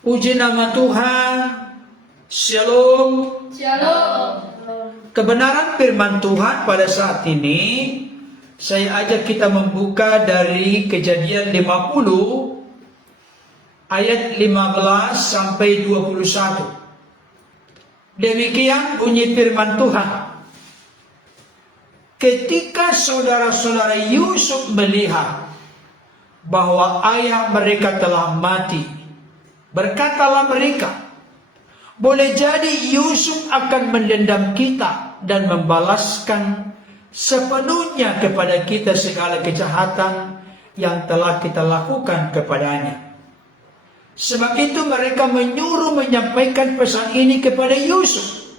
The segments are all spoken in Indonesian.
Puji nama Tuhan. Shalom. Shalom. Kebenaran firman Tuhan pada saat ini saya ajak kita membuka dari Kejadian 50 ayat 15 sampai 21. Demikian bunyi firman Tuhan. Ketika saudara-saudara Yusuf melihat bahwa ayah mereka telah mati, berkatalah mereka, boleh jadi Yusuf akan mendendam kita dan membalaskan sepenuhnya kepada kita segala kejahatan yang telah kita lakukan kepadanya. Sebab itu mereka menyuruh menyampaikan pesan ini kepada Yusuf.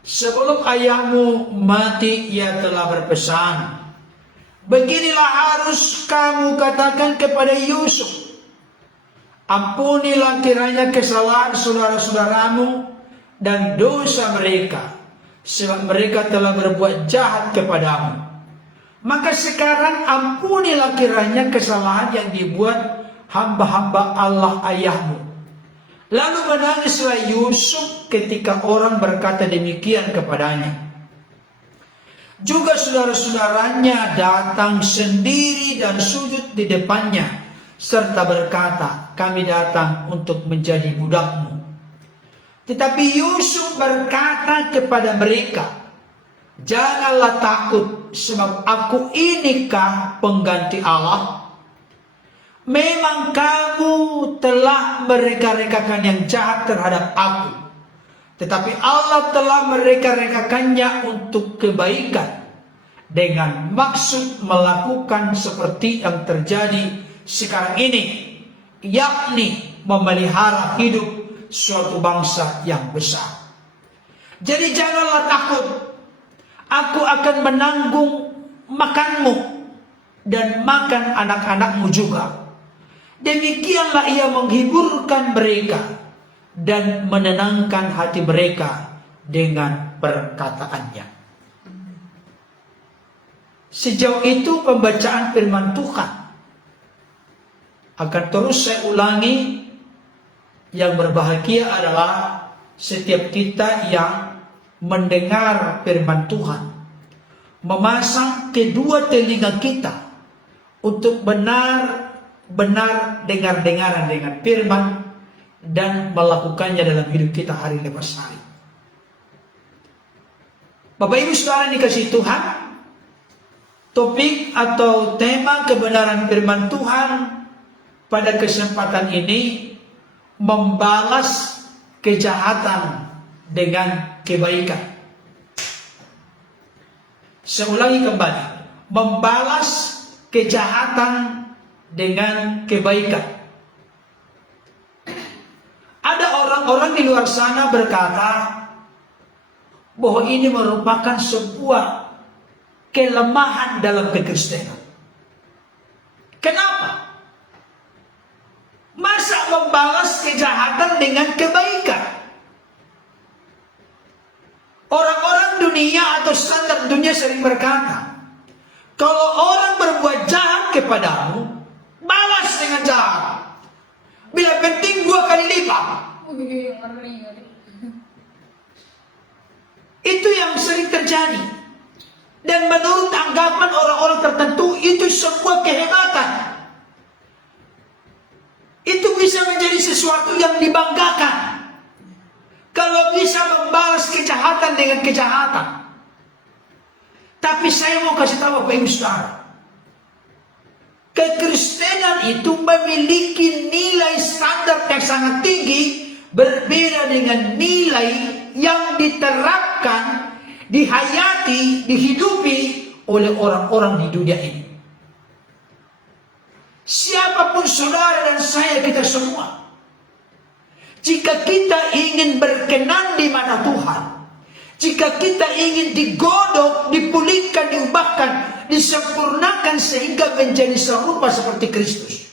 Sebelum ayahmu mati, ia telah berpesan, beginilah harus kamu katakan kepada Yusuf, ampunilah kiranya kesalahan saudara-saudaramu dan dosa mereka, sebab mereka telah berbuat jahat kepadamu. Maka sekarang ampunilah kiranya kesalahan yang dibuat hamba-hamba Allah ayahmu. Lalu menangislah Yusuf ketika orang berkata demikian kepadanya. Juga saudara-saudaranya datang sendiri dan sujud di depannya, serta berkata, kami datang untuk menjadi budakmu. Tetapi Yusuf berkata kepada mereka, janganlah takut, sebab aku inikah pengganti Allah? Memang kamu telah mereka-rekakan yang jahat terhadap aku, tetapi Allah telah mereka-rekakannya untuk kebaikan, dengan maksud melakukan seperti yang terjadi sekarang ini, yakni memelihara hidup suatu bangsa yang besar. Jadi janganlah takut, aku akan menanggung makanmu dan makan anak-anakmu juga. Demikianlah ia menghiburkan mereka dan menenangkan hati mereka dengan perkataannya. Sejauh itu pembacaan firman Tuhan. Akan terus saya ulangi, yang berbahagia adalah setiap kita yang mendengar firman Tuhan, memasang kedua telinga kita untuk benar-benar dengar-dengaran dengan firman dan melakukannya dalam hidup kita hari lepas hari. Bapak Ibu Saudara dikasihi Tuhan, topik atau tema kebenaran firman Tuhan pada kesempatan ini, membalas kejahatan dengan kebaikan. Saya ulangi kembali, membalas kejahatan dengan kebaikan. Ada orang-orang di luar sana berkata bahwa ini merupakan sebuah kelemahan dalam kekristenan. Kenapa? Masa membalas kejahatan dengan kebaikan? Orang-orang dunia atau standar dunia sering berkata, kalau orang berbuat jahat kepadamu, balas dengan jahat. Bila penting 2 kali lipat. Itu yang sering terjadi. Dan menurut anggapan orang-orang tertentu, itu sebuah kehebatan. Itu bisa menjadi sesuatu yang dibanggakan. Kalau bisa membalas kejahatan dengan kejahatan. Tapi saya mau kasih tahu Bapak Ibu Saudara, kekristenan itu memiliki nilai standar yang sangat tinggi, berbeda dengan nilai yang diterapkan, dihayati, dihidupi oleh orang-orang di dunia ini. Siapapun saudara dan saya, kita semua, jika kita ingin berkenan di mata Tuhan, jika kita ingin digodok, dipulihkan, diubahkan, disempurnakan sehingga menjadi serupa seperti Kristus,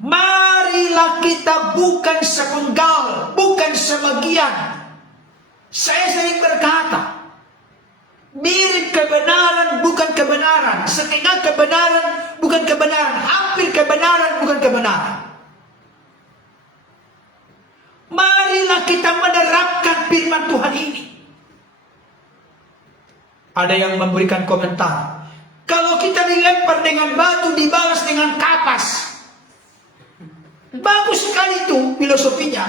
marilah kita bukan sepenggal, bukan sebagian. Saya sering berkata, mirip kebenaran bukan kebenaran, setengah kebenaran bukan kebenaran, hampir kebenaran bukan kebenaran. Ada yang memberikan komentar, kalau kita dilempar dengan batu dibalas dengan kapas. Bagus sekali itu filosofinya.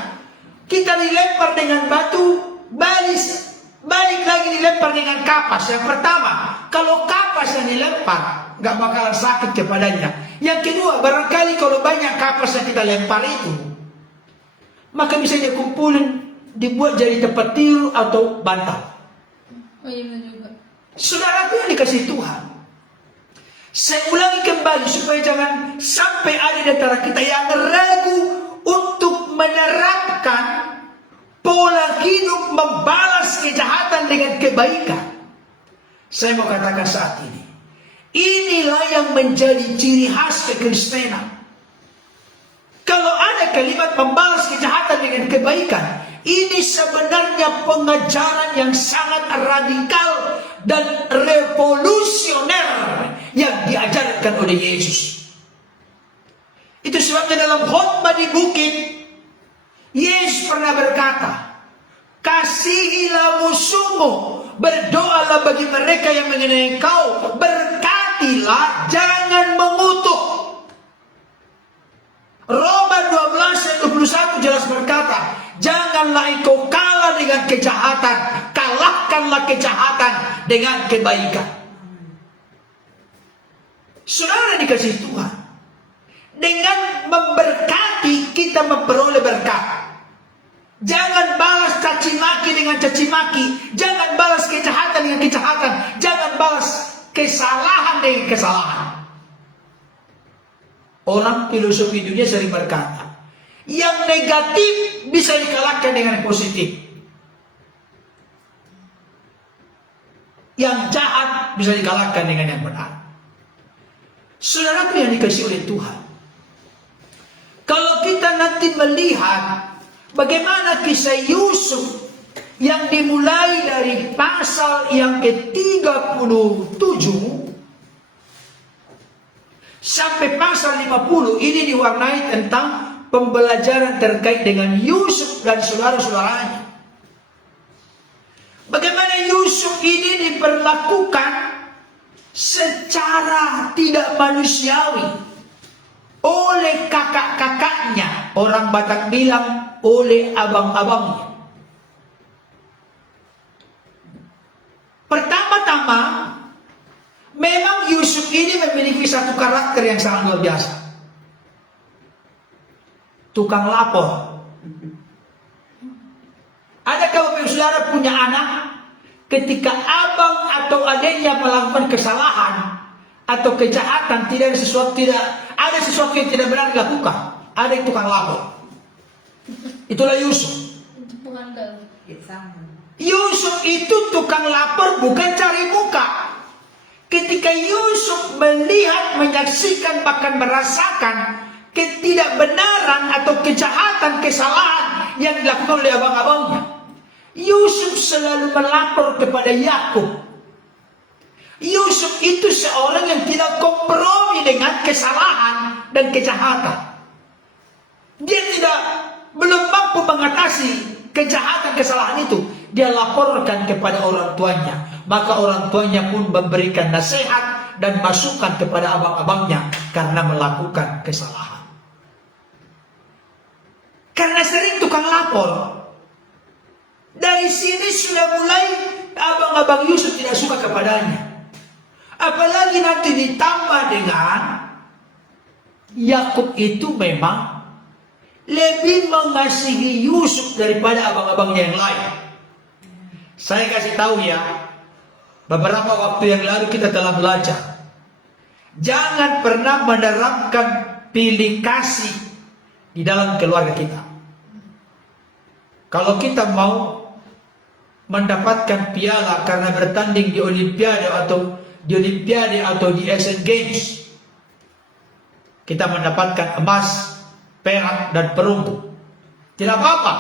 Kita dilempar dengan batu, balik lagi dilempar dengan kapas. Yang pertama, kalau kapas yang dilempar, nggak bakalan sakit kepadanya. Yang kedua, barangkali kalau banyak kapas yang kita lempar itu, maka bisa dikumpulin, dibuat jadi tempat tidur atau bantal. Oh iya juga. Saudaraku yang dikasih Tuhan, saya ulangi kembali supaya jangan sampai ada di antara kita yang ragu untuk menerapkan pola hidup membalas kejahatan dengan kebaikan. Saya mau katakan saat ini, inilah yang menjadi ciri khas kekristenan. Kalau ada kalimat membalas kejahatan dengan kebaikan, ini sebenarnya pengajaran yang sangat radikal dan revolusioner yang diajarkan oleh Yesus. Itu sebabnya dalam khotbah di bukit, Yesus pernah berkata, kasihilah musuhmu, berdoalah bagi mereka yang menghina engkau, berkatilah, jangan mengutuk. Roma 12 ayat 21 jelas berkata, janganlah engkau kalah dengan kejahatan, kalahkanlah kejahatan dengan kebaikan. Saudara dikasih Tuhan, dengan memberkati kita memperoleh berkat. Jangan balas caci maki dengan caci maki, jangan balas kejahatan dengan kejahatan, jangan balas kesalahan dengan kesalahan. Orang filosofi dunia sering berkata, yang negatif bisa dikalahkan dengan yang positif. Yang jahat bisa dikalahkan dengan yang benar. Saudaraku yang dikasihi oleh Tuhan, kalau kita nanti melihat bagaimana kisah Yusuf yang dimulai dari pasal yang ke-37 sampai pasal 50, ini diwarnai tentang pembelajaran terkait dengan Yusuf dan saudara-saudaranya. Bagaimana Yusuf ini diperlakukan secara tidak manusiawi oleh kakak-kakaknya, orang Batak bilang oleh abang-abangnya. Pertama-tama, memang Yusuf ini memiliki satu karakter yang sangat luar biasa. Tukang lapor. Adakah Bapak Saudara punya anak, ketika abang atau adiknya melakukan kesalahan atau kejahatan, tidak ada sesuatu yang tidak benar dilakukan, ada yang tukang lapor. Itulah Yusuf. Yusuf itu tukang lapor, bukan cari muka. Ketika Yusuf melihat, menyaksikan, bahkan merasakan ketidakbenaran atau kejahatan, kesalahan yang dilakukan oleh abang-abangnya, Yusuf selalu melapor kepada Yakub. Yusuf itu seorang yang tidak kompromi dengan kesalahan dan kejahatan. Dia belum mampu mengatasi kejahatan, kesalahan itu. Dia laporkan kepada orang tuanya. Maka orang tuanya pun memberikan nasihat dan masukan kepada abang-abangnya karena melakukan kesalahan. Karena sering tukang lapor, dari sini sudah mulai abang-abang Yusuf tidak suka kepadanya. Apalagi nanti ditambah dengan Yakub itu memang lebih mengasihi Yusuf daripada abang-abangnya yang lain. Saya kasih tahu ya, beberapa waktu yang lalu kita telah belajar, jangan pernah menerapkan pilih kasih di dalam keluarga kita. Kalau kita mau mendapatkan piala karena bertanding di Olimpiade atau di Asian Games, kita mendapatkan emas, perak, dan perunggu, tidak apa-apa.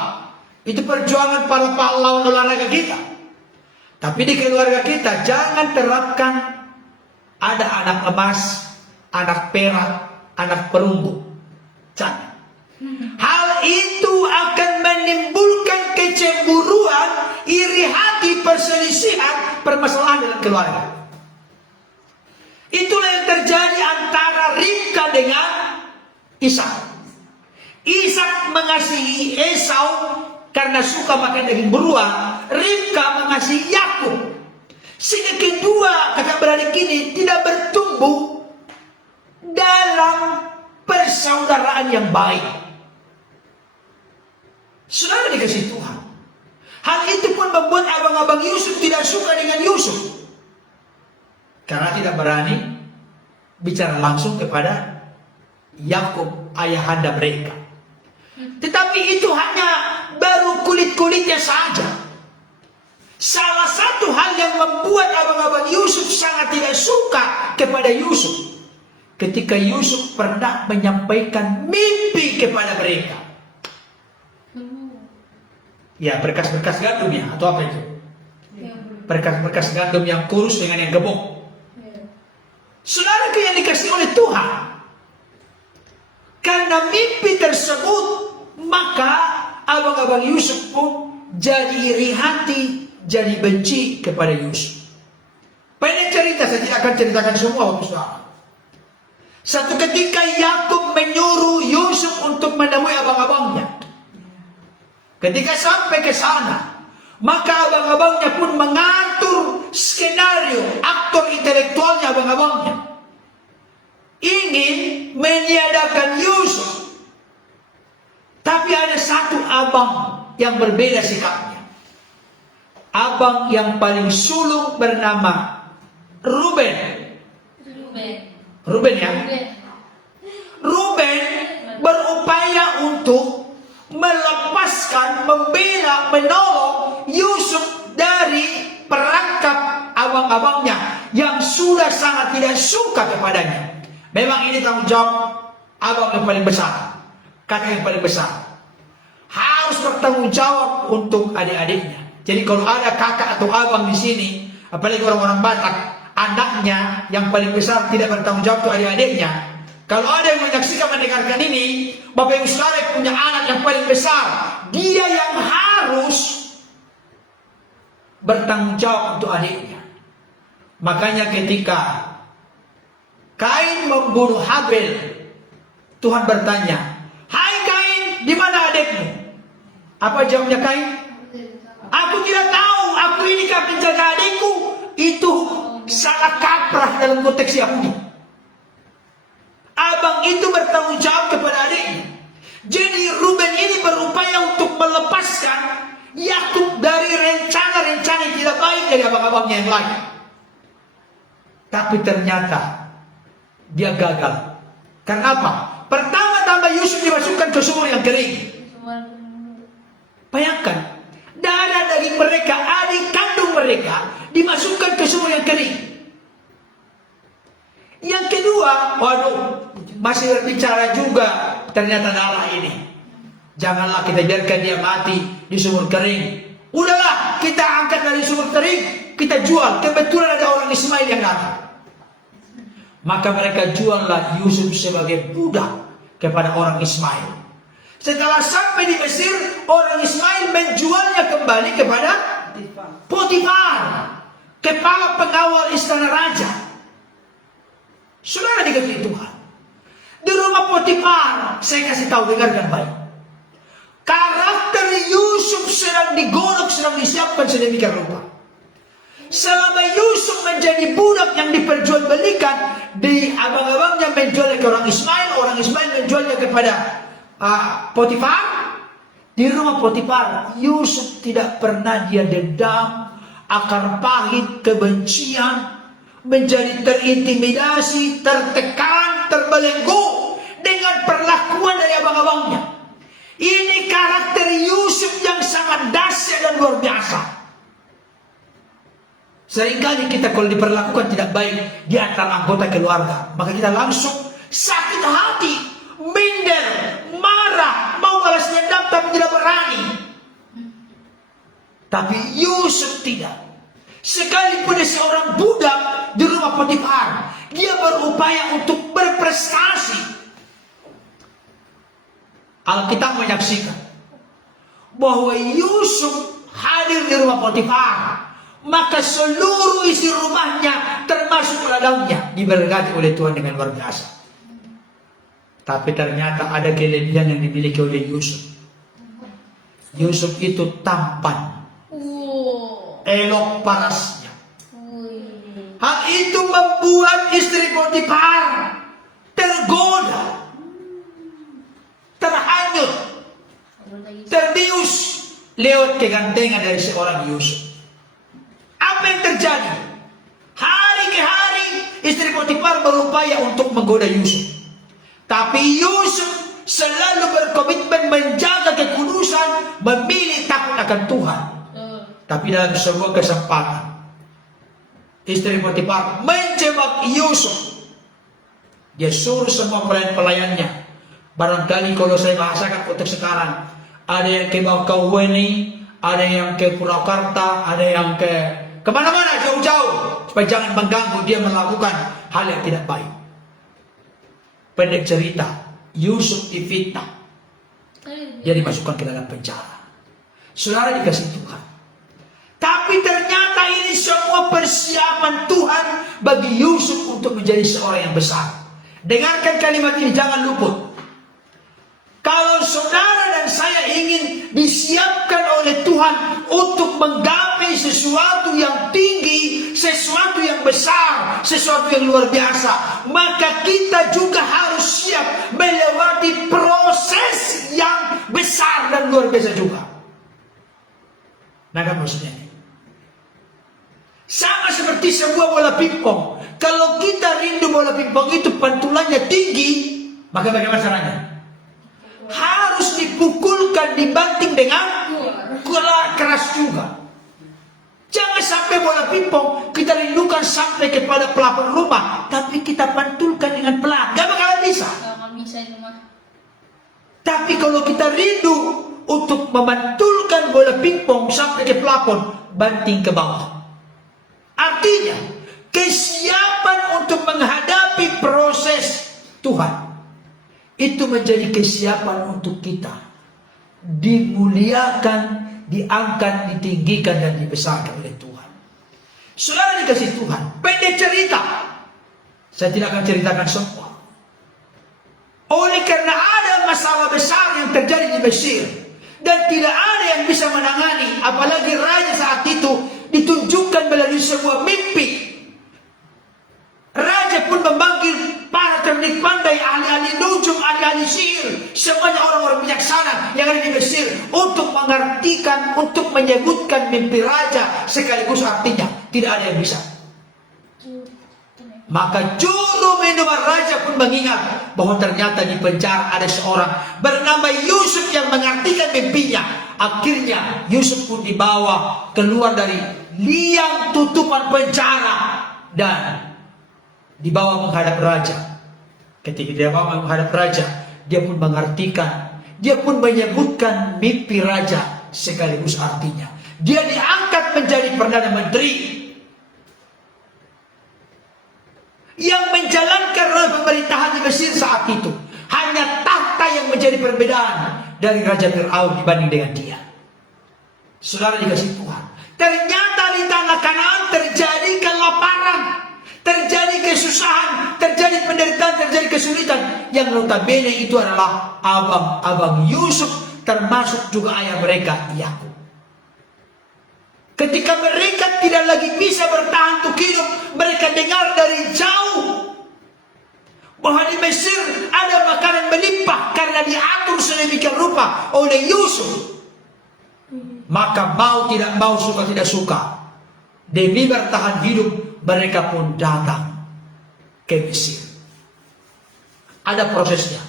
Itu perjuangan para pahlawan olahraga kita. Tapi di keluarga kita jangan terapkan ada anak emas, anak perak, anak perunggu. Jangan. Hal itu akan menimbulkan kecemburuan, iri hati, perselisihan, permasalahan dalam keluarga. Itulah yang terjadi antara Ribka dengan Ishak. Ishak mengasihi Esau karena suka makan daging beruang. Ribka mengasihi Yakub. Sehingga kedua kakak beradik ini tidak bertumbuh dalam persaudaraan yang baik. Saudara dikasih Tuhan, hal itu pun membuat abang-abang Yusuf tidak suka dengan Yusuf, karena tidak berani bicara langsung kepada Yakub ayahanda mereka. Tetapi itu hanya baru kulit-kulitnya saja. Salah satu hal yang membuat abang-abang Yusuf sangat tidak suka kepada Yusuf, ketika Yusuf pernah menyampaikan mimpi kepada mereka. Ya, berkas-berkas gandum ya, atau apa itu? Berkas-berkas gandum yang kurus dengan yang gemuk. Saudaraku yang dikasih oleh Tuhan, karena mimpi tersebut, maka abang-abang Yusuf pun jadi iri hati, jadi benci kepada Yusuf. Pendek cerita, saya tidak akan ceritakan semua waktu saudara. Satu ketika Yakub menyuruh Yusuf untuk menemui abang-abangnya. Ketika sampai ke sana, maka abang-abangnya pun mengatur skenario, aktor intelektualnya abang-abangnya, ingin meniadakan Yusuf. Tapi ada satu abang yang berbeda sikapnya. Abang yang paling sulung bernama Ruben. Ruben ya. Ruben berupaya untuk melepaskan, membela, menolong Yusuf dari perangkap abang-abangnya yang sudah sangat tidak suka kepadanya. Memang ini tanggung jawab abang yang paling besar, kakak yang paling besar, harus bertanggung jawab untuk adik-adiknya. Jadi kalau ada kakak atau abang di sini, apalagi orang-orang Batak, anaknya yang paling besar tidak bertanggung jawab untuk adik-adiknya. Kalau ada yang menyaksikan mendengarkan ini, Bapak Ibu Saudara punya anak yang paling besar, dia yang harus bertanggung jawab untuk adiknya. Makanya ketika Kain membunuh Habel, Tuhan bertanya, "Hai Kain, di mana adikmu?" Apa jawabnya Kain? "Aku tidak tahu, aku ini kan penjaga adikku." Itu sangat kaprah dalam konteks Yahudi. Abang itu bertanggung jawab kepada adiknya. Jadi Ruben ini berupaya untuk melepaskan Yakub dari rencana-rencana yang tidak baik dari abang-abangnya yang lain. Tapi ternyata dia gagal. Karena apa? Pertama-tama Yusuf dimasukkan ke sumur yang kering. Bayangkan, darah dari mereka, adik kandung mereka, dimasukkan ke sumur yang kering. Yang kedua, waduh, masih berbicara juga ternyata darah ini. Janganlah kita biarkan dia mati di sumur kering. Udahlah, kita angkat dari sumur kering, kita jual. Kebetulan ada orang Ismail yang datang. Maka mereka juallah Yusuf sebagai budak kepada orang Ismail. Setelah sampai di Mesir, orang Ismail menjualnya kembali kepada Potifar, kepala pengawal istana raja. Saudara dikasih Tuhan, di rumah Potifar, saya kasih tahu, dengarkan baik. Karakter Yusuf sedang digodok, sedang disiapkan sedemikian rupa. Selama Yusuf menjadi budak yang diperjualbelikan, di abang-abangnya menjualnya ke orang Ismail menjualnya kepada Potifar. Di rumah Potifar, Yusuf tidak pernah dia dendam, akar pahit, kebencian, menjadi terintimidasi, tertekan, terbelenggu dengan perlakuan dari abang-abangnya. Ini karakter Yusuf yang sangat dahsyat dan luar biasa. Seringkali kita kalau diperlakukan tidak baik di antara anggota keluarga, maka kita langsung sakit hati, minder, marah, mau balas dendam tapi tidak berani. Tapi Yusuf tidak. Sekalipun dia seorang budak di rumah Potifar, dia berupaya untuk berprestasi. Alkitab menyaksikan bahwa Yusuf hadir di rumah Potifar, maka seluruh isi rumahnya termasuk ladangnya diberkati oleh Tuhan dengan luar biasa. Tapi ternyata ada kelebihan yang dimiliki oleh Yusuf. Yusuf itu tampan, elok parasnya. Hal itu membuat istri Potifar tergoda, terhanyut, terbius lewat kegantengan dari seorang Yusuf. Apa yang terjadi? Hari ke hari istri Potifar berupaya untuk menggoda Yusuf. Tapi Yusuf selalu berkomitmen menjaga kekudusan, memilih takut akan Tuhan. Tapi dalam sebuah kesempatan, istri Potifar menjebak Yusuf. Dia suruh semua pelayan-pelayannya. Barangkali kalau saya bahasakan untuk sekarang, ada yang ke Bakauheni, ada yang ke Purwakarta, ada yang ke kemana-mana jauh-jauh, supaya jangan mengganggu dia melakukan hal yang tidak baik. Pendek cerita, Yusuf difitnah, dia dimasukkan ke dalam penjara. Saudara dikasih Tuhan. Tapi ternyata ini semua persiapan Tuhan bagi Yusuf untuk menjadi seorang yang besar. Dengarkan kalimat ini, jangan luput. Kalau saudara dan saya ingin disiapkan oleh Tuhan untuk menggapai sesuatu yang tinggi, sesuatu yang besar, sesuatu yang luar biasa, maka kita juga harus siap melewati proses yang besar dan luar biasa juga. Nah, kan maksudnya ini? Sama seperti sebuah bola pingpong. Kalau kita rindu bola pingpong itu pantulannya tinggi, maka bagaimana caranya? Harus dipukulkan, dibanting dengan keras juga. Jangan sampai bola pingpong kita rindukan sampai kepada pelapor rumah, tapi kita pantulkan dengan pelan. Gak bakalan bisa. Tapi kalau kita rindu untuk memantulkan bola pingpong sampai ke pelapon, banting ke bawah. Artinya kesiapan untuk menghadapi proses Tuhan itu menjadi kesiapan untuk kita dimuliakan, diangkat, ditinggikan, dan dibesarkan oleh Tuhan. Saudara dikasih Tuhan, pendek cerita, saya tidak akan ceritakan semua. Oleh karena ada masalah besar yang terjadi di Mesir, dan tidak ada yang bisa menangani, apalagi raja saat itu ditunjukkan melalui sebuah mimpi. Raja pun memanggil para cerdik pandai, ahli-ahli nujum, ahli-ahli sihir, semuanya orang-orang bijaksana yang ada di Mesir, untuk mengartikan, untuk menyebutkan mimpi raja sekaligus artinya. Tidak ada yang bisa. Maka juru minuman raja pun mengingat bahwa ternyata di penjara ada seorang bernama Yusuf yang mengartikan mimpinya. Akhirnya Yusuf pun dibawa keluar dari liang tutupan penjara dan dibawa menghadap raja. Ketika dia bawa menghadap raja, dia pun mengartikan, dia pun menyebutkan mimpi raja sekaligus artinya. Dia diangkat menjadi Perdana Menteri yang menjalankan pemerintahan di Mesir saat itu. Hanya tahta yang menjadi perbedaan dari Raja Fir'aun dibanding dengan dia. Saudara dikasih Tuhan, ternyata di tanah Kanaan terjadi kelaparan, terjadi kesusahan, terjadi penderitaan, terjadi kesulitan. Yang notabene itu adalah abang-abang Yusuf, termasuk juga ayah mereka, Yakub. Ketika mereka tidak lagi bisa bertahan untuk hidup, mereka dengar dari jauh bahwa di Mesir ada makanan melimpah karena diatur sedemikian rupa oleh Yusuf. Maka mau tidak mau, suka tidak suka, demi bertahan hidup, mereka pun datang ke Mesir. Ada prosesnya.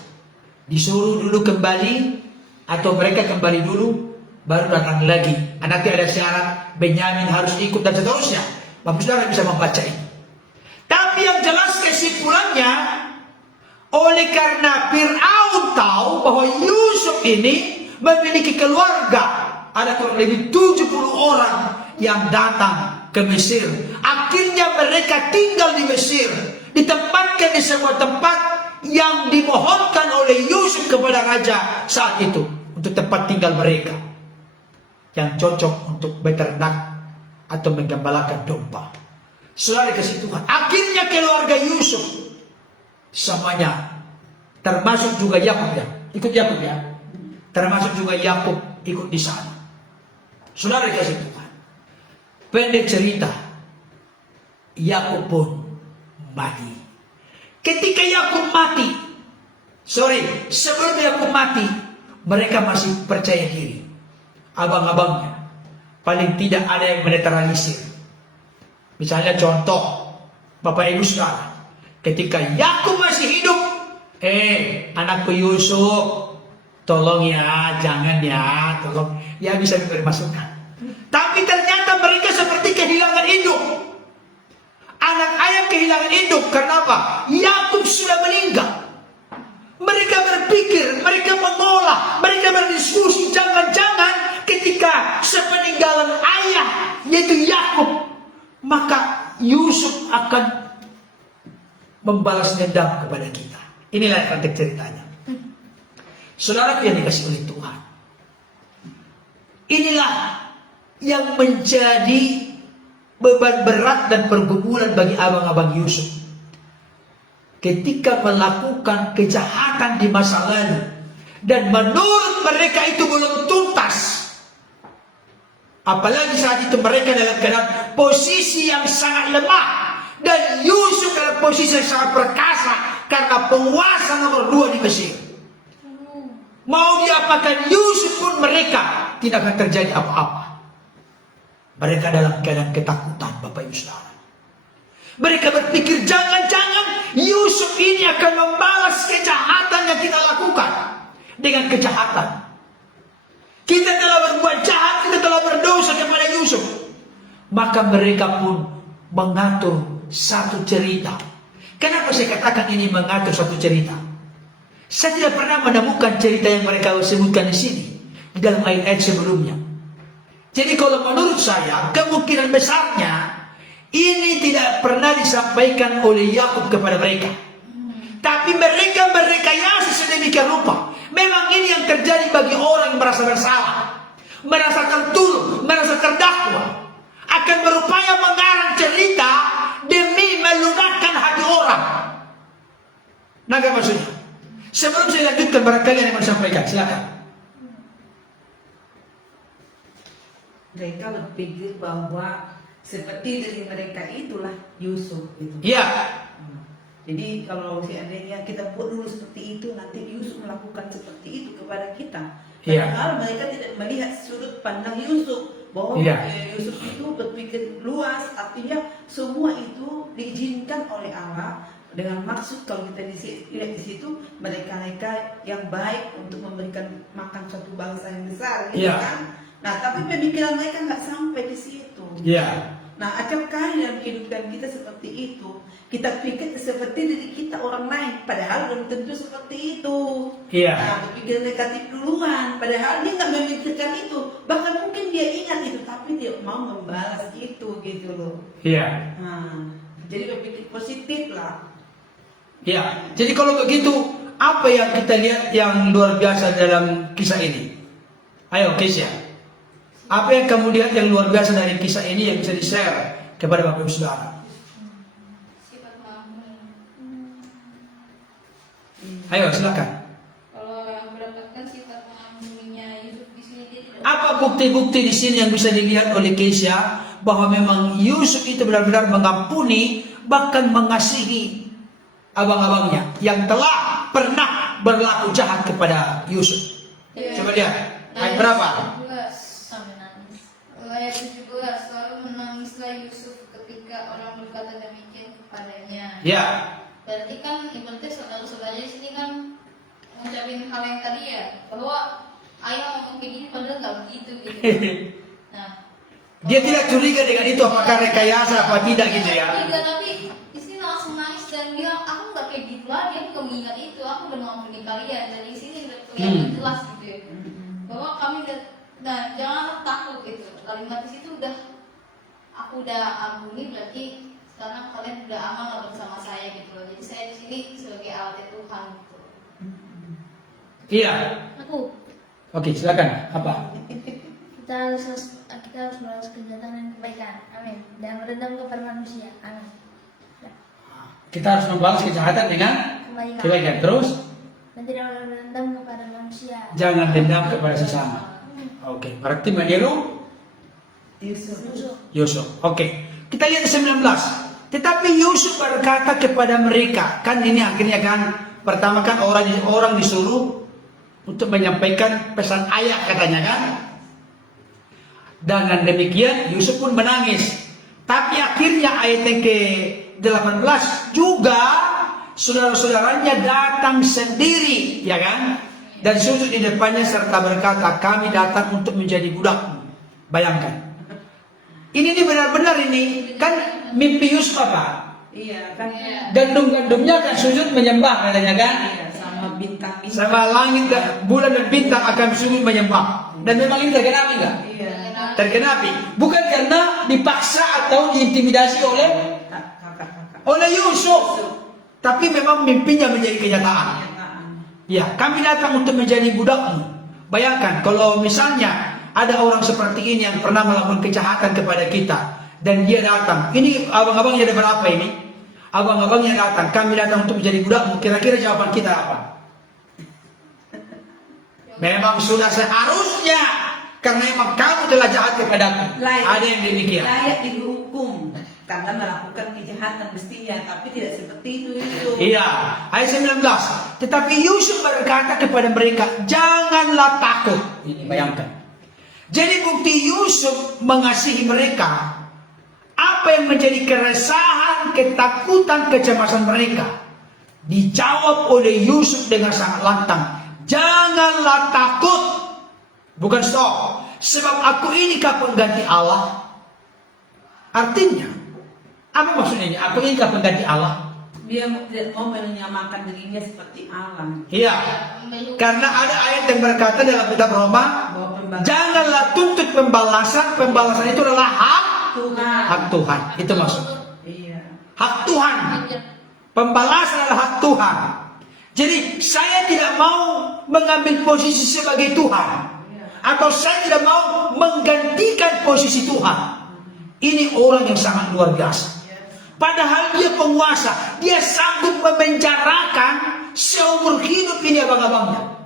Disuruh dulu kembali, atau mereka kembali dulu, baru datang lagi. Nanti ada syarat, Benyamin harus ikut dan seterusnya. Bapak saudara bisa membaca ini. Tapi yang jelas kesimpulannya, oleh karena Fir'aun tahu bahwa Yusuf ini memiliki keluarga, ada kurang lebih 70 orang yang datang ke Mesir. Akhirnya mereka tinggal di Mesir, ditempatkan di sebuah tempat yang dimohonkan oleh Yusuf kepada raja saat itu untuk tempat tinggal mereka, yang cocok untuk beternak atau menggembalakan domba. Saudara kasih Tuhan, akhirnya keluarga Yusuf semuanya, termasuk juga Yakub ya, ikut Yakub ya, termasuk juga Yakub ikut di sana. Saudara kasih Tuhan, pendek cerita, Yakub pun mati. Ketika Yakub mati, sebelum Yakub mati, mereka masih percaya diri. Abang-abangnya, paling tidak ada yang menetralisir. Misalnya contoh, Bapak Ibu Saudara, ketika Yakub masih hidup, anakku Yusuf, tolong ya, jangan ya, tolong. Ya bisa diberi masukan. Tapi ternyata mereka seperti kehilangan induk. Anak ayam kehilangan induk. Kenapa? Yakub sudah meninggal. Mereka berpikir, mereka mengolah, mereka berdiskusi. Jangan-jangan ketika sepeninggalan ayah, yaitu Yakub, maka Yusuf akan membalas dendam kepada kita. Inilah konteks ceritanya. Saudara yang dikasih oleh Tuhan, inilah yang menjadi beban berat dan pergumulan bagi abang-abang Yusuf. Ketika melakukan kejahatan di masa lalu, dan menurut mereka itu belum tuntas. Apalagi saat itu mereka dalam keadaan posisi yang sangat lemah, dan Yusuf dalam posisi yang sangat perkasa karena penguasa nomor 2 di Mesir. Mau diapakan Yusuf pun mereka tidak akan terjadi apa-apa. Mereka dalam keadaan ketakutan, Bapak Ibu Saudara. Mereka berpikir jangan-jangan Yusuf ini akan membalas kejahatan yang kita lakukan dengan kejahatan. Kita telah berbuat jahat, kita telah berdosa kepada Yusuf. Maka mereka pun mengatur satu cerita. Kenapa saya katakan ini mengatur satu cerita? Saya tidak pernah menemukan cerita yang mereka sebutkan di sini, di dalam ayat-ayat sebelumnya. Jadi kalau menurut saya, kemungkinan besarnya ini tidak pernah disampaikan oleh Yakub kepada mereka. Tapi mereka berrekayasa sedemikian rupa. Memang ini yang terjadi bagi orang yang merasa bersalah, merasa tertuduh, merasa terdakwa, akan berupaya mengarang cerita demi melunakkan hati orang. Nah, apa maksudnya? Sebelum saya lanjutkan, barangkali yang mau sampaikan, silakan. Mereka berpikir bahwa seperti dari mereka itulah Yusuf itu. Iya. Jadi kalau seandainya kita buat dulu seperti itu, nanti Yusuf melakukan seperti itu kepada kita. Iya. Padahal mereka tidak melihat sudut pandang Yusuf, bahwa Yusuf itu berpikir luas, artinya semua itu diizinkan oleh Allah dengan maksud kalau kita lihat di situ mereka yang baik untuk memberikan makan suatu bangsa yang besar, gitu kan? Nah, tapi pemikiran mereka nggak sampai di situ. Iya. Nah, acap kali dalam kehidupan kita seperti itu, kita pikir seperti diri kita orang lain, padahal belum tentu seperti itu. Iya. Nah, berpikir negatif duluan, padahal dia nggak memikirkan itu. Bahkan mungkin dia ingat itu, tapi dia mau membalas itu, gitu loh. Iya. Nah, jadi berpikir positif lah. Ya, jadi kalau begitu, apa yang kita lihat yang luar biasa dalam kisah ini? Ayo, Kesia. Apa yang kamu lihat yang luar biasa dari kisah ini yang bisa di-share kepada Bapak Ibu Saudara? Sifat mengampuni. Ayo, silakan. Kalau yang mendapatkan sifat mengampuninya Yusuf di sini dia tidak. Apa bukti-bukti di sini yang bisa dilihat oleh Kesia bahwa memang Yusuf itu benar-benar mengampuni, bahkan mengasihi abang-abangnya yang telah pernah berlaku jahat kepada Yusuf? Coba lihat. Ayat berapa? 17 sampai nangis. Ayat 17, lalu menangislah Yusuf ketika orang berkata demikian kepadanya. Ya. Berarti kan ibaratnya saudara-saudaranya di sini kan ngucapin hal yang tadi ya, bahwa ayah ngomong kayak gini padahal nggak begitu gitu. Nah, Dia tidak curiga dengan itu apakah rekayasa apa tidak gitu ya. Tidak, tapi di sini langsung nangis dan bilang aku nggak kayak gitu lagi, aku nggak mengingat itu, aku udah mengampuni kalian. Dan di sini udah kelihatan jelas gitu ya, bahwa kami dan jangan takut gitu. Kalimat di situ udah aku udah ampuni, berarti sekarang kalian udah aman lah bersama saya gitu loh. Jadi saya di sini sebagai alat Tuhan gitu. Iya. Aku Oke, silakan. Apa? kita harus balas kejahatan dan kebaikan. Amin. Dan berendam kepada manusia. Amin. Ya. Kita harus membalas kejahatan dengan kebaikan. Terus Dan tidak boleh berendam kepada manusia. jangan dendam kepada sesama. Oke, berarti meniru Yusuf. Yusuf. Oke, kita lihat 19. Tetapi Yusuf berkata kepada mereka, kan ini akhirnya kan pertama kan orang disuruh untuk menyampaikan pesan ayah katanya kan. Dengan demikian Yusuf pun menangis. Tapi akhirnya ayat yang ke-18 juga saudara-saudaranya datang sendiri, ya kan? Dan sujud di depannya serta berkata, kami datang untuk menjadi budakmu. Bayangkan. Ini benar-benar ini kan mimpi Yusuf apa? Iya kan? Gandum-gandumnya kan sujud menyembah katanya kan? Iya, sama bintang-bintang. Sama langit, bulan dan bintang akan sujud menyembah. Dan memang ini tergenapi enggak? Iya. Tergenapi. Bukan karena dipaksa atau diintimidasi oleh Kakak-kakak. Yusuf. Tapi memang mimpinya menjadi kenyataan. Kenyataan. Ya, kami datang untuk menjadi budakmu. Bayangkan kalau misalnya ada orang seperti ini yang pernah melakukan kejahatan kepada kita dan dia datang. Ini abang-abangnya ada berapa ini? Abang-abangnya datang, kami datang untuk menjadi budakmu. Kira-kira jawaban kita apa? Memang sudah seharusnya karena memang kamu telah jahat kepadaku. Ada yang demikian. Layak dihukum karena melakukan kejahatan mestinya, tapi tidak seperti itu. Iya, ayat 19. Tetapi Yusuf berkata kepada mereka, janganlah takut. Ini bayangkan. Jadi bukti Yusuf mengasihi mereka. Apa yang menjadi keresahan, ketakutan, kecemasan mereka dijawab oleh Yusuf dengan sangat lantang. Janganlah takut. Bukan stop. Sebab aku ini pengganti Allah. Artinya, apa maksudnya ini? Aku ini pengganti Allah. Dia tidak mau menyamakan dirinya seperti Allah. Iya. Karena ada ayat yang berkata dalam kitab Roma, janganlah tuntut pembalasan. Pembalasan itu adalah hak Tuhan. hak Tuhan. Itu maksudnya. Iya. Hak Tuhan. Pembalasan adalah hak Tuhan. Jadi saya tidak mau mengambil posisi sebagai Tuhan, atau saya tidak mau menggantikan posisi Tuhan. Ini orang yang sangat luar biasa. Padahal dia penguasa, dia sanggup memenjarakan seumur hidup ini abang-abangnya.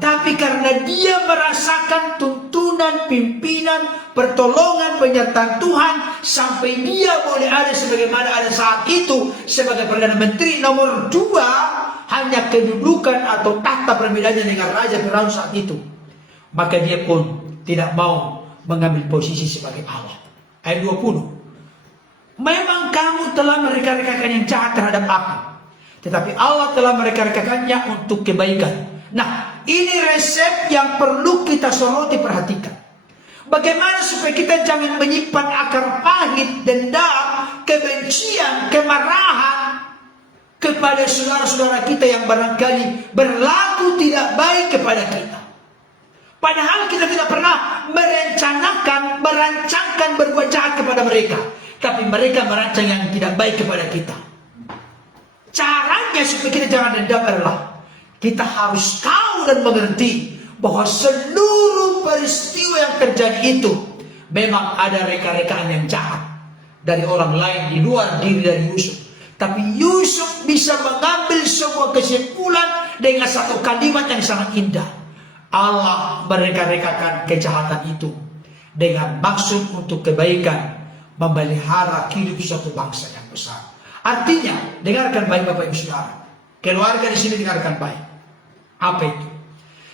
Tapi karena dia merasakan tuntunan, pimpinan, pertolongan, penyertaan Tuhan, sampai dia boleh ada sebagaimana ada saat itu sebagai Perdana Menteri nomor 2, hanya kedudukan atau tahta perbedaannya dengan Raja Firaun saat itu. Maka dia pun tidak mau mengambil posisi sebagai Allah. Ayat 20. Memang kamu telah mereka-rekakan yang jahat terhadap aku, tetapi Allah telah mereka-rekakannya untuk kebaikan. Nah, ini resep yang perlu kita soroti, perhatikan. Bagaimana supaya kita jangan menyimpan akar pahit, dendam, kebencian, kemarahan kepada saudara-saudara kita yang barangkali berlaku tidak baik kepada kita. Padahal kita tidak pernah merancangkan berbuat jahat kepada mereka. Tapi mereka merancang yang tidak baik kepada kita. Caranya supaya kita jangan dendam adalah kita harus tahu dan mengerti bahwa seluruh peristiwa yang terjadi itu memang ada reka-rekaan yang jahat dari orang lain di luar diri dari Yusuf. Tapi Yusuf bisa mengambil sebuah kesimpulan dengan satu kalimat yang sangat indah. Allah mereka-rekakan kejahatan itu dengan maksud untuk kebaikan, memelihara hidup suatu bangsa yang besar. Artinya, dengarkan baik Bapak Ibu Saudara. Keluarga di sini dengarkan baik. Apa itu?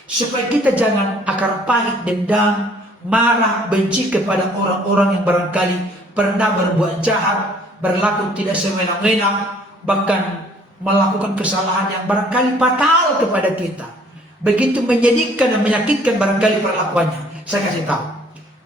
Supaya kita jangan akar pahit, dendam, marah, benci kepada orang-orang yang barangkali pernah berbuat jahat, berlaku tidak sewenang-wenang, bahkan melakukan kesalahan yang barangkali fatal kepada kita. Begitu menyedihkan dan menyakitkan barangkali perlakuannya. Saya kasih tahu,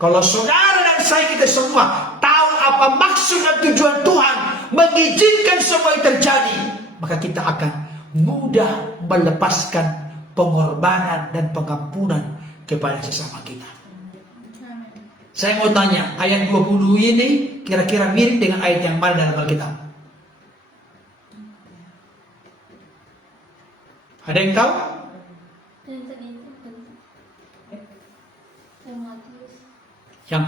kalau saudara dan saya kita semua tahu apa maksud dan tujuan Tuhan mengizinkan semua itu terjadi, maka kita akan mudah melepaskan pengorbanan dan pengampunan kepada sesama kita. Saya mau tanya, ayat 20 ini kira-kira mirip dengan ayat yang mana dalam Alkitab? Ada yang tahu? Dan tadi itu Yang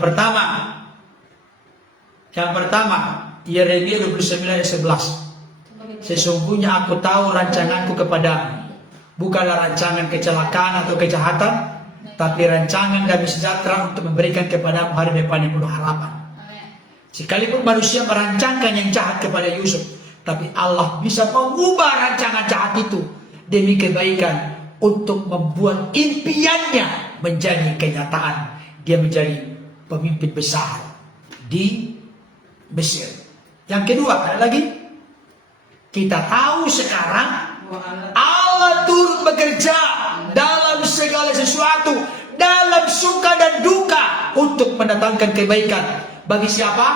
pertama, Yeremia 29 ayat 11. Sesungguhnya aku tahu rancanganku kepadamu, bukanlah rancangan kecelakaan atau kejahatan, tapi rancangan damai sejahtera untuk memberikan kepadamu hari depan yang penuh harapan. Sekalipun manusia merancangkan yang jahat kepada Yusuf, tapi Allah bisa mengubah rancangan jahat itu demi kebaikan untuk membuat impiannya menjadi kenyataan. Dia menjadi pemimpin besar di Mesir. Yang kedua, ada lagi. Kita tahu sekarang Allah turut bekerja dalam segala sesuatu, dalam suka dan duka untuk mendatangkan kebaikan. Bagi siapa?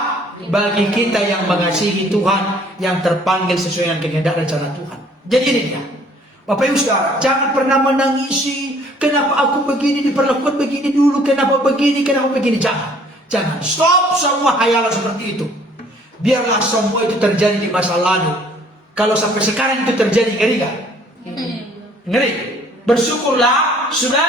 Bagi kita yang mengasihi Tuhan, yang terpanggil sesuai dengan kehendak rencana Tuhan. Jadi ini dia, Bapak Ibu Saudara, jangan pernah menangisi, kenapa aku begini, diperlakukan begini dulu, kenapa begini. Jangan. Stop semua hayalan seperti itu. Biarlah semua itu terjadi di masa lalu. Kalau sampai sekarang itu terjadi, ngeri gak? Ngeri. Bersyukurlah sudah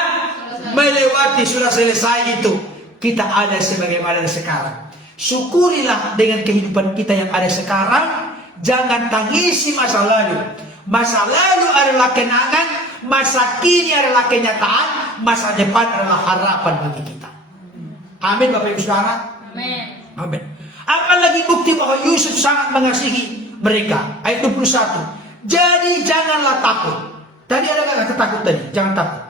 melewati, sudah selesai itu. Kita ada sebagaimana sekarang. Syukurilah dengan kehidupan kita yang ada sekarang. Jangan tangisi masa lalu. Masa lalu adalah kenangan, masa kini adalah kenyataan, masa depan adalah harapan bagi kita. Amin Bapak Ibu Saudara. Amin. Apalagi bukti bahwa Yusuf sangat mengasihi mereka. Ayat 21. Jadi janganlah takut. Tadi ada kata takut tadi. Jangan takut.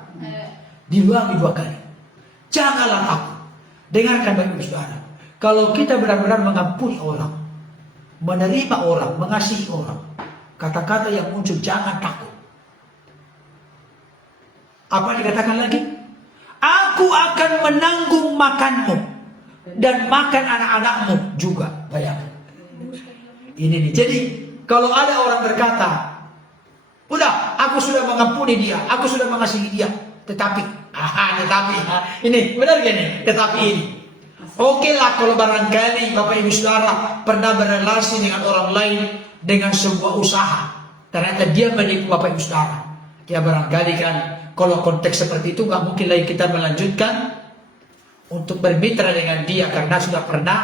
Diulangi 2 kali. Janganlah takut. Dengarkan Bapak Ibu Saudara. Kalau kita benar-benar mengampuni orang, menerima orang, mengasihi orang, kata-kata yang muncul jangan takut. Apa dikatakan lagi? Aku akan menanggung makanmu dan makan anak-anakmu juga. Bayangkan. Ini nih. Jadi kalau ada orang berkata, udah, aku sudah mengampuni dia, aku sudah mengasihi dia, tetapi ini benar gini, tetapi ini. Oke lah kalau barangkali Bapak Ibu Saudara pernah berrelasi dengan orang lain dengan sebuah usaha, ternyata dia menipu Bapak Ibu Saudara. Ya barangkali kan kalau konteks seperti itu nggak mungkin lagi kita melanjutkan untuk bermitra dengan dia karena sudah pernah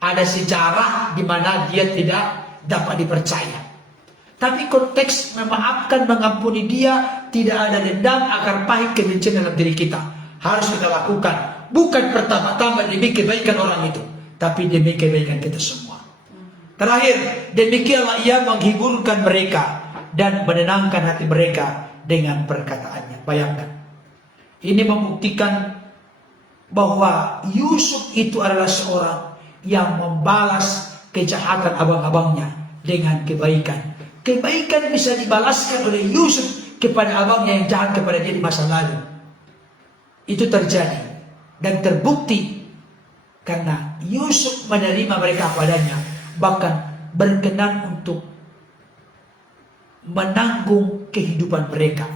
ada sejarah di mana dia tidak dapat dipercaya. Tapi konteks memaafkan, mengampuni dia, tidak ada dendam, akar pahit, kebencian dalam diri kita. Harus kita lakukan. Bukan pertama-tama demi kebaikan orang itu, tapi demi kebaikan kita semua. Terakhir, demikianlah ia menghiburkan mereka dan menenangkan hati mereka dengan perkataannya. Bayangkan. Ini membuktikan bahwa Yusuf itu adalah seorang yang membalas kejahatan abang-abangnya dengan kebaikan. Kebaikan bisa dibalaskan oleh Yusuf kepada abangnya yang jahat kepada dia di masa lalu. Itu terjadi dan terbukti karena Yusuf menerima mereka padanya, bahkan berkenan untuk menanggung kehidupan mereka.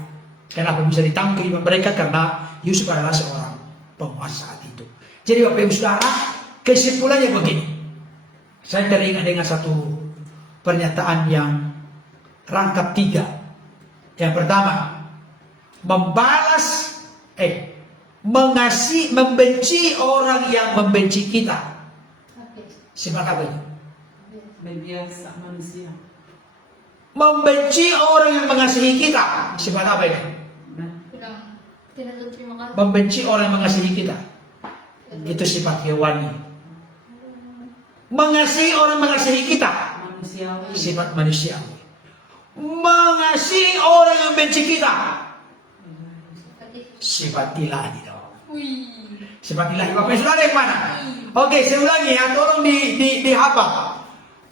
Kenapa bisa ditanggung kehidupan mereka? Karena Yusuf adalah seorang penguasa saat itu. Jadi Bapak Ibu Saudara, kesimpulannya begini. Saya teringat dengan satu pernyataan yang rangkap 3. Yang pertama, membenci orang yang membenci kita. Sifat apa itu? Biasa manusia. Membenci orang yang mengasihi kita. Sifat apa itu? Tidak terima kasih. Membenci orang yang mengasihi kita. Itu sifat hewani. Mengasihi orang mengasihi kita. Manusiawi. Sifat manusiawi. Mengasihi orang yang benci kita. Sifat ilahi dong. Sifat ilahi. Bapak Saudara yang mana? Oke, saya ulangi ya, tolong dihafal.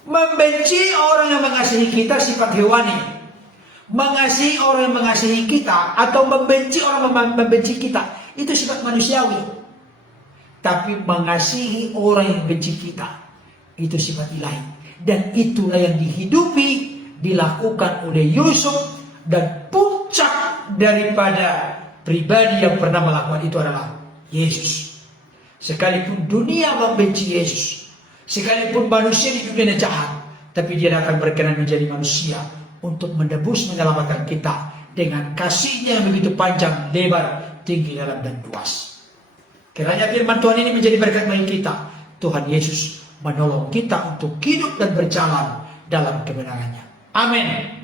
Membenci orang yang mengasihi kita sifat hewani. Mengasihi orang yang mengasihi kita atau membenci orang yang membenci kita itu sifat manusiawi. Tapi mengasihi orang yang benci kita itu sifat ilahi. Dan itulah yang dihidupi, dilakukan oleh Yusuf, dan puncak daripada pribadi yang pernah melakukan itu adalah Yesus. Sekalipun dunia membenci Yesus, sekalipun manusia di dunia jahat, tapi dia akan berkenan menjadi manusia untuk menebus, menyelamatkan kita dengan kasihnya yang begitu panjang, lebar, tinggi, dalam dan luas. Kiranya firman Tuhan ini menjadi berkat bagi kita. Tuhan Yesus menolong kita untuk hidup dan berjalan dalam kebenarannya. Amin.